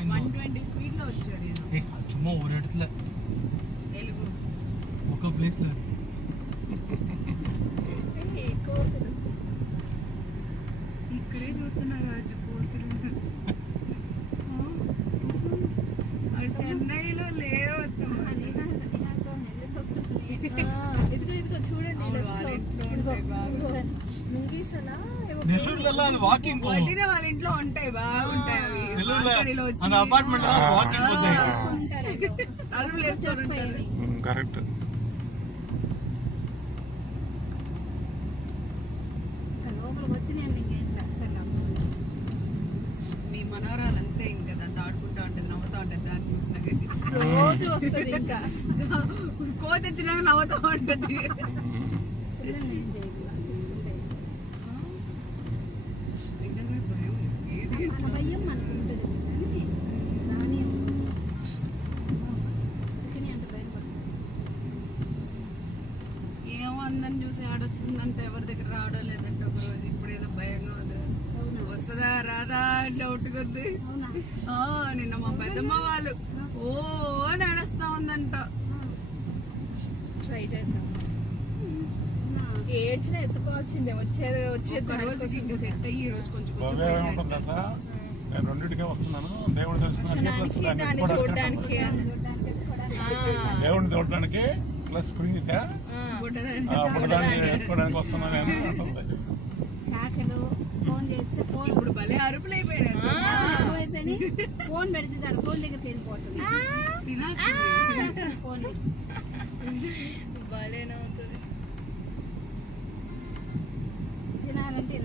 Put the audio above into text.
120 speed లో వచ్చాడు சும்மா ஒரு இடத்துல తెలుగు ఒక ప్లేస్ లో ఇక్కడే చూస్తున్నారు చెన్నైలో లేవద్దాం ఇదిగో చూడండి నెల్లూరులో వాకింగ్ వదిన వాళ్ళ ఇంట్లో ఉంటాయి బాగుంటాయి అవి నెల్లూరులో அந்த అపార్ట్మెంట్ వాకింగ్ పోతాయి తలుపులు వేసుకుంటారు కరెక్ట్ మీ మనవరాలు అంతే ఇంకా దాటుకుంటా ఉంటుంది నవ్వుతా ఉంటుంది దాన్ని చూసినా రోజు వస్తుంది ఇంకా కోత వచ్చినాక నవ్వుతా ఉంటుంది ఏమో అందరిని చూసి ఆడొస్తుందంటే ఎవరి దగ్గర రావడం లేదంటే ఒక రోజు ఇప్పుడు ఏదో భయంగా ఉంది వస్తుందా రాదా డౌట్ కొద్ది నిన్న మా పెద్దమ్మ వాళ్ళు ఓ నడుస్తా ఉందంట ట్రై చేద్దాం ఏడ్చిన ఎత్తుకోవాల్సిందే వచ్చేది రోజు ఇంకా సెట్ అయ్యి ఈ రోజు కొంచెం ఉంటుందా సార్ నేను రెండింటికే వస్తున్నాను దేవుడు దాన్ని చూడడానికి దేవుడిని చూడడానికి ప్లస్ ప్రీతిగా పుట్టడానికి వేసుకోవడానికి వస్తున్నాను నేను అంటుంది ఇప్పుడు భలే అరుపులు అయిపోయాయి ఫోన్ పెడితే దాని ఫోన్ దగ్గర తిరిగిపోతుంది ఫోన్ భలేనవుతుంది తినాలంటే